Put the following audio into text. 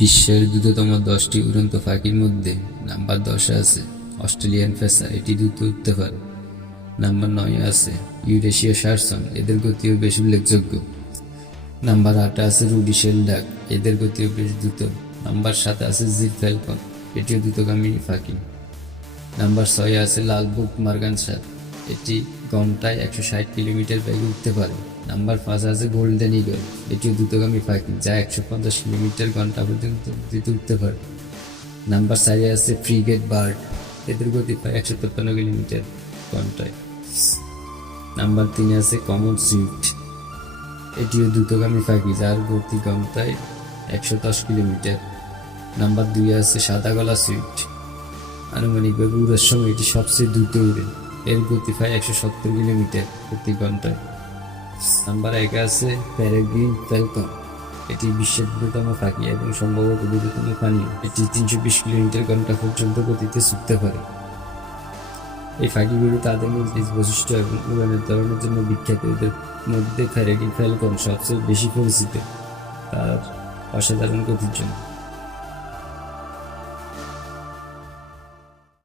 বিশ্বের দ্রুততম 10টি উড়ন্ত পাখির মধ্যে নাম্বার 10-এ আছে অস্ট্রেলিয়ান ফেসার, এটি দ্রুত উঠতে পারে। নাম্বার 9-এ আছে ইউরেশীয় শার্সন, এদের গতিও বেশ উল্লেখযোগ্য। নাম্বার 8-এ আছে রুডিশেল ডাক, এদের গতিও বেশ দ্রুত। নাম্বার 7-এ আছে জির ফ্যালকন, এটিও দ্রুতগামী পাখি। নাম্বার 6-এ আছে লাল বুক মার্গানসার, এটি ঘন্টায় 160 কিলোমিটার বেগে উঠতে পারে। নাম্বার 5-এ আছে গোল্ডেন ইগল, এটিও দ্রুতগামী পাখি যা 150 কিলোমিটার ঘন্টা পর্যন্ত দ্রুত উঠতে পারে। নাম্বার 4-এ আছে ফ্রিগেট বার্ড, এদের গতি প্রায় 153 কিলোমিটার ঘন্টায়। নাম্বার 3-এ আছে কমন সুইফট, এটিও দ্রুতগামী পাখি যার গতি ঘন্টায় 110 কিলোমিটার। নাম্বার 2-এ আছে সাদা গলা সুইফট, আনুমানিকভাবে উড়ার সময় এটি সবচেয়ে দ্রুত উড়ে, এর গতি প্রায় 170 কিলোমিটার প্রতি ঘন্টায়। নাম্বার 1-এ আছে প্যারাগ্রিন ফ্যালকন, এটি বিশ্বের দ্রুততম পাখি এবং সম্ভবত দ্রুততম প্রাণী। এটি 320 কিলোমিটার ঘন্টা পর্যন্ত গতিতে ছুটতে পারে। এই পাখিগুলো তাদের নিজ বৈশিষ্ট্য এবং উড়ানের ধরনের জন্য বিখ্যাত। এদের মধ্যে প্যারাগ্রিন ফ্যালকন সবচেয়ে বেশি পরিচিত তার অসাধারণ গতির জন্য।